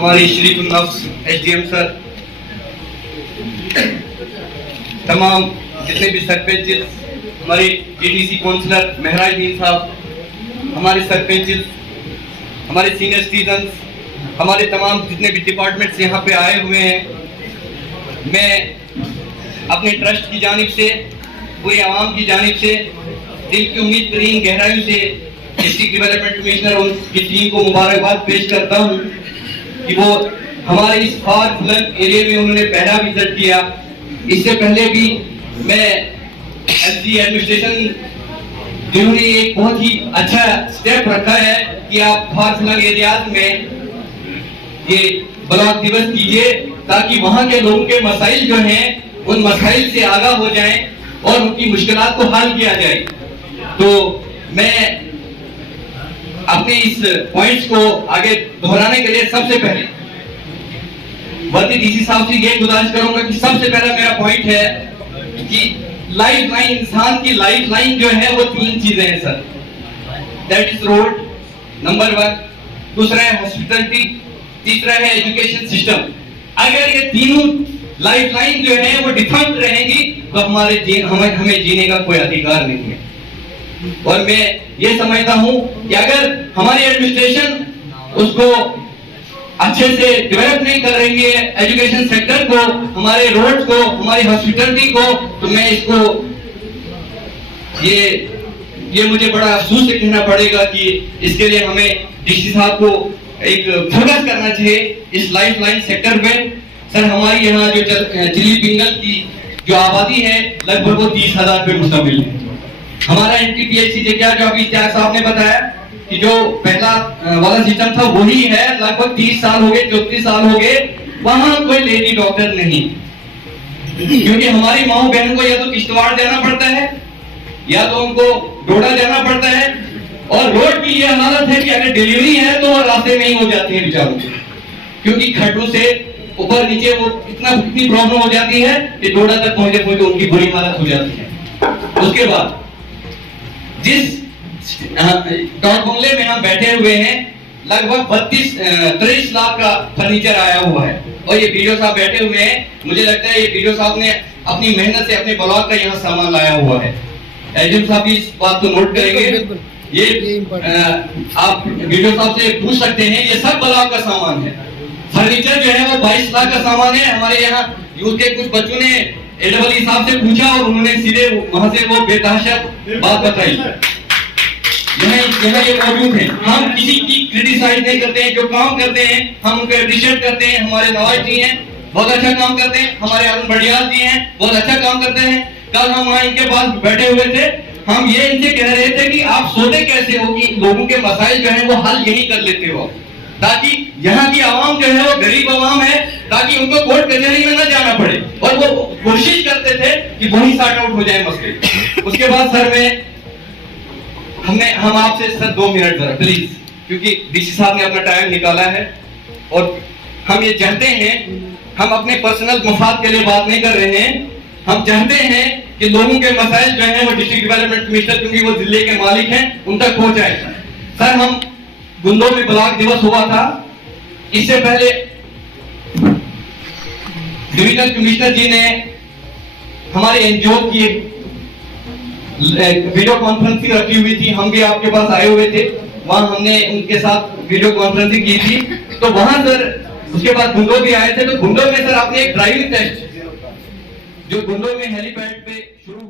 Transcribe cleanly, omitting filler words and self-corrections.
हमारे शरीफ नफ्स SDM sir, तमाम जितने भी सरपंच, हमारे एडीसी काउंसलर महराजुद्दीन साहब, हमारे सरपंच, हमारे सीनियर सिटीजन, हमारे तमाम जितने भी डिपार्टमेंट्स यहाँ पे आए हुए हैं, मैं अपने ट्रस्ट की जानिब से, पूरी आवाम की जानिब से दिल की उम्मीद तरीन गहराइयों से डिस्ट्रिक्ट डेवलपमेंट कमिश्नर और उनकी टीम को मुबारकबाद पेश करता हूँ कि वो हमारे इस फार फ्लंग एरिया में उन्होंने पहला विजिट किया। इससे पहले भी मैं एसडी एडमिनिस्ट्रेशन जिन्होंने एक बहुत ही अच्छा स्टेप रखा है कि आप फार फ्लंग एरियाज में ये ब्लॉक दिवस कीजिए ताकि वहां के लोगों के मसाइल जो हैं उन मसाइल से आगाह हो जाएं और उनकी मुश्किलात को हल किया जाए। तो मैं अपने इस पॉइंट्स को आगे दोहराने के लिए सबसे पहले वर्दी डीसी साहब से ये गुजारिश करूंगा कि सबसे पहला मेरा पॉइंट है कि लाइफ लाइन, इंसान की लाइफ लाइन जो है वो तीन चीजें हैं sir. That is road number 1, दूसरा है हॉस्पिटलिटी, तीसरा है एजुकेशन सिस्टम। अगर ये तीनों लाइफ लाइन जो है वो डिफॉल्ट रहेंगी तो हमें जीने का कोई अधिकार नहीं है। और मैं ये समझता हूं कि अगर हमारी एडमिनिस्ट्रेशन उसको अच्छे से डेवलप नहीं कर रही है, एजुकेशन सेक्टर को, हमारे रोड्स को, हमारी हॉस्पिटलिटी को, तो मैं इसको ये मुझे बड़ा अफसोस से कहना पड़ेगा कि इसके लिए हमें डीसी साहब को एक फोकस करना चाहिए इस लाइफ लाइन सेक्टर में। सर हमारी यहाँ जो चिली पिंगल की जो आबादी है लगभग वो 30,000 पे मुश्तमिल है। हमारा एनटीपीएचसी जो अभी त्याग साहब ने बताया कि जो पहला वाला सिस्टम था वही है, लगभग 30 साल हो गए, 34 साल हो गए, वहां कोई लेडी डॉक्टर नहीं, क्योंकि हमारी माओ बहन को या तो किश्तवाड़ जाना पड़ता है या तो उनको डोडा जाना पड़ता है। और रोड की ये हालत है कि अगर डिलीवरी है तो रास्ते में ही हो जाती है बेचारों को, क्योंकि खड्डों से ऊपर नीचे वो इतनी प्रॉब्लम हो जाती है कि डोडा तक पहुंचे उनकी बुरी हालत हो जाती है। उसके बाद जिस टॉप बंगले में हम बैठे हुए हैं लगभग 32-33 लाख का फर्नीचर आया हुआ है और ये बीडीओ साहब बैठे हुए हैं। मुझे लगता है ये बीडीओ साहब ने अपनी मेहनत से अपने ब्लॉक का यहाँ सामान लाया हुआ है। एसडीएम साहब भी इस बात को नोट करेंगे। ये आप बीडीओ साहब से पूछ सकते हैं, ये सब ब्लॉक का सामान है। फर्नीचर जो है वो 22 लाख का सामान है। हमारे यहाँ यूथ के कुछ बच्चों ने एडबली साहब से पूछा और उन्होंने सीधे वहां से वो बेतहाशा बात बताई। यहाँ ये मौजूद है। हम किसी की क्रिटिसाइज नहीं करते हैं, जो काम करते हैं हम उनको अप्रिशिएट करते हैं। हमारे नवाज जी हैं बहुत अच्छा काम करते हैं, हमारे अरुण बड़ियाल जी हैं बहुत अच्छा काम करते हैं। कल हम वहाँ इनके पास बैठे हुए थे, हम ये इनसे कह रहे थे कि आप सोचते कैसे हो कि लोगों के मसाइल जो है वो हल यही कर लेते हो, ताकि यहाँ की आवाम जो है वो गरीब आवाम है, ताकि उनको कोर्ट कचहरी में न जाना पड़े। और वो कोशिश करते थे कि वही सॉर्ट आउट हो जाए मसले। उसके बाद सर हम आपसे सर 2 मिनट जरा प्लीज, क्योंकि डीसी साहब ने अपना टाइम निकाला है और हम ये चाहते हैं, हम अपने पर्सनल मफाद के लिए बात नहीं कर रहे हैं, हम चाहते हैं कि लोगों के मसाइल जो हैं वो डिस्ट्रिक्ट डेवलपमेंट कमिश्नर, क्योंकि वो जिले के मालिक हैं, उन तक पहुंचाए। सर हम गुंदो में ब्लॉक दिवस हुआ था, इससे पहले डिविजनल कमिश्नर जी ने हमारे एनजीओ की वीडियो कॉन्फ्रेंसिंग रखी हुई थी। हम भी आपके पास आए हुए थे, वहां हमने उनके साथ वीडियो कॉन्फ्रेंसिंग की थी। तो वहां सर उसके बाद गुंडो भी आए थे। तो गुंडो में सर आपने एक ड्राइविंग टेस्ट जो गुंडो में हेलीपैड पे शुरू